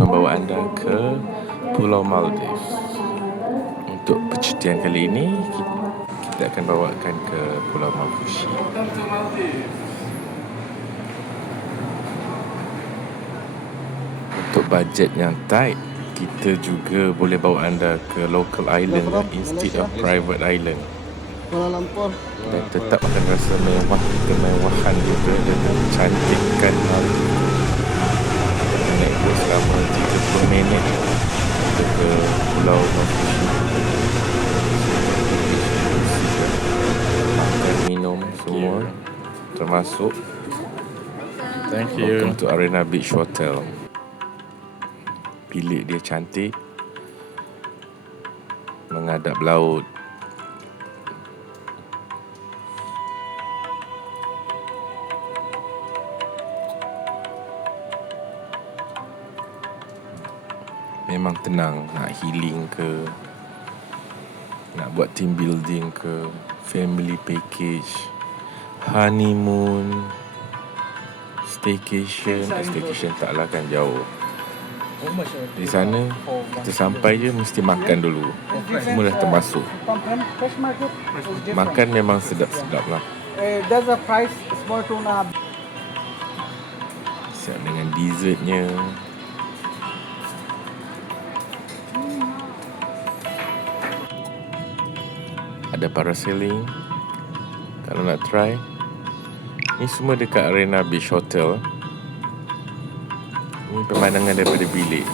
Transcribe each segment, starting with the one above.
membawa anda ke Pulau Maldives. Untuk percutian kali ini, kita akan bawakan ke Pulau Mafushi. Untuk bajet yang tight, kita juga boleh bawa anda ke local island instead of private island. Dan tetap akan rasa mewah, kemewahan juga dengan kecantikan Maldives. Kita naik bot selama 30 minit untuk ke Pulau Mafushi. Makan, minum semua termasuk. Thank you. Welcome to Arena Beach Hotel. Bilik dia cantik, menghadap laut. Memang tenang, nak healing ke, nak buat team building ke, family package, honeymoon, staycation. Staycation taklah kan jauh. Di sana kita sampai je mesti makan dulu. Semua dah termasuk. Makan memang sedap-sedap lah. There's a price small tuna. Siap dengan dessertnya. Ada parasailing kalau nak try. Ni semua dekat Arena Beach Hotel. Ini pemandangan daripada bilik.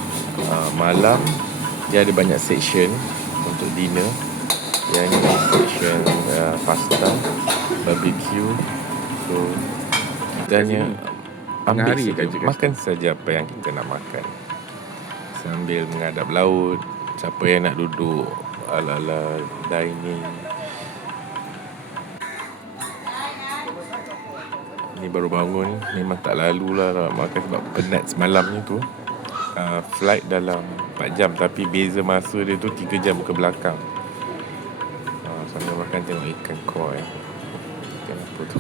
Malam dia ada banyak section untuk dinner. Yang ini section pasta, barbecue. So kita hanya ambil saja, makan saja apa yang kita nak makan sambil menghadap laut. Siapa yang nak duduk ala-ala dining. Ni baru bangun, memang tak lalu lah nak makan sebab penat semalamnya tu. Flight dalam 4 jam tapi beza masa dia tu 3 jam ke belakang. Sambil makan tengok ikan koi. Ikan apa tu?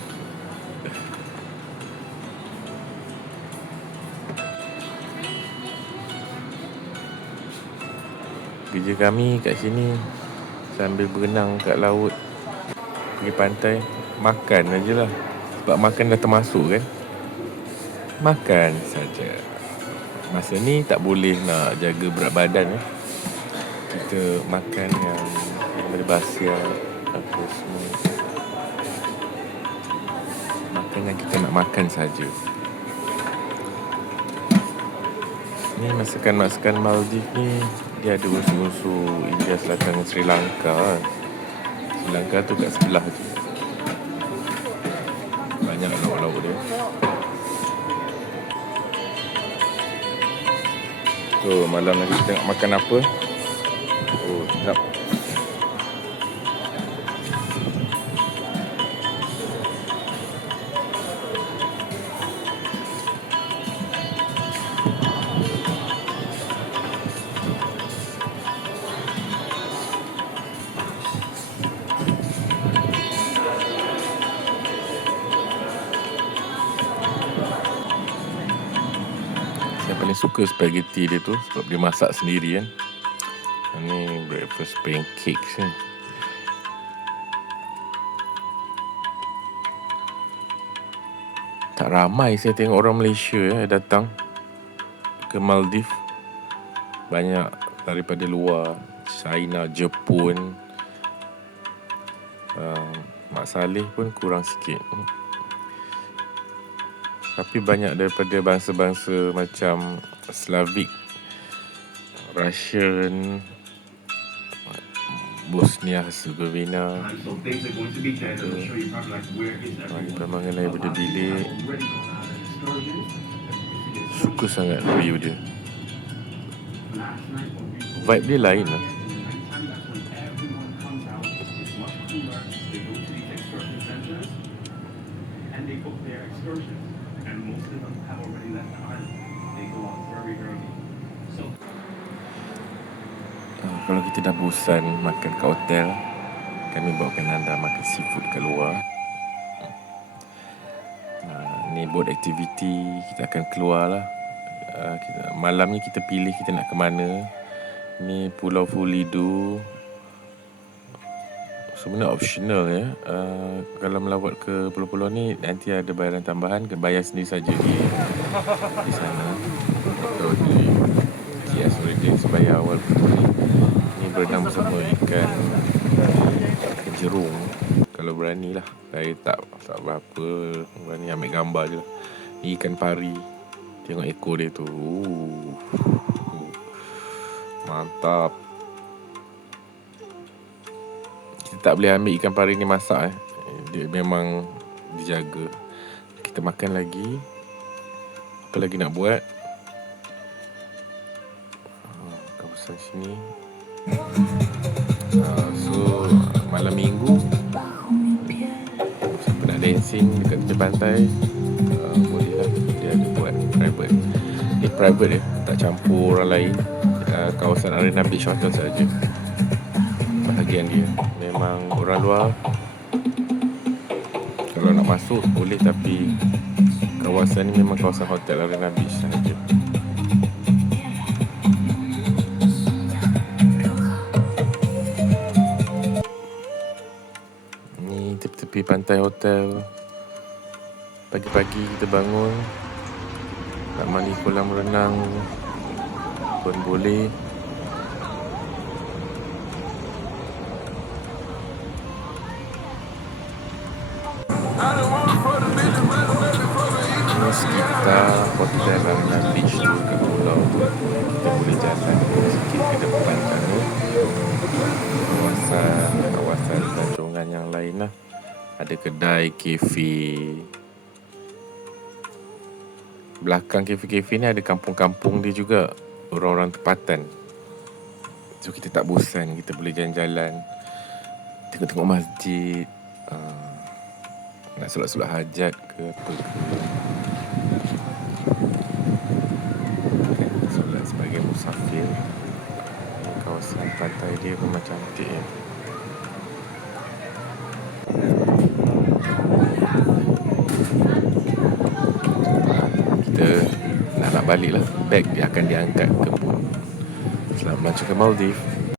Kerja kami kat sini sambil berenang kat laut, pergi pantai, makan aje lah. Sebab makan dah termasuk kan. Makan saja. Masa ni tak boleh nak jaga berat badan. Kita makan yang berbahasa apa semua. Makan yang kita nak makan saja. Ni masakan-masakan Maldives ni dia ada unsur-unsur India Selatan dan Sri Lanka. Sri Lanka tu kat sebelah tu. Banyak lauk-lauk dia. So malam nanti kita tengok makan apa. Oh, sedap. Saya paling suka spaghetti dia tu sebab dia masak sendiri kan. Ni breakfast pancakes ni. Tak ramai saya tengok orang Malaysia datang ke Maldives. Banyak daripada luar, China, Jepun. Mak Saleh pun kurang sikit. Tapi banyak daripada bangsa-bangsa macam Slavic, Russian, Bosnia Herzegovina. Pemandangan daripada bilik. Suka sangat view dia. Vibe dia lain lah. Kalau kita dah bosan makan kat hotel, kami bawakan anda makan seafood kat luar. Ni boat activity, kita akan keluar lah Malam ni kita pilih kita nak ke mana. Ni Pulau Fulidu. Sebenarnya optional ya. Kalau melawat ke pulau-pulau ni nanti ada bayaran tambahan, bayar sendiri saja di sana. Atau di KS Readings bayar awal betul ni. Ni berenang bersama ikan jerung. Kalau berani lah. Saya tak berapa berani, ambil gambar je lah. Ni ikan pari. Tengok ekor dia tu. Mantap. Kita tak boleh ambil ikan pari ni masak. Dia memang dijaga. Kita makan lagi. Apa lagi nak buat? Kawasan sini. So malam minggu siapa nak dancing dekat tepi pantai, boleh lah. Dia ada buat private. Ni private ya, tak campur orang lain. Kawasan Arena Beach Hotel saja bahagian dia. Memang orang luar kalau nak masuk boleh, tapi kawasan ni memang kawasan hotel Arena Beach saja. Ni tepi-tepi pantai hotel. Pagi-pagi kita bangun nak mandi kolam renang pun boleh. Ini sekitar hotel Arena Beach tu kat pulau tu. Kita boleh jalan sikit ke depan sana. Kawasan pelancongan yang lain lah. Ada kedai, kafe. Belakang kafe-kafe ni ada kampung-kampung dia juga. Orang-orang tempatan. So kita tak bosan. Kita boleh jalan-jalan, tengok-tengok masjid, nak solat-solat hajat ke apa ke. Solat sebagai musafir. Kawasan pantai dia memang cantik ya. Kita nak balik lah. Beg dia akan diangkat ke pun. Selamat melancong ke Maldives.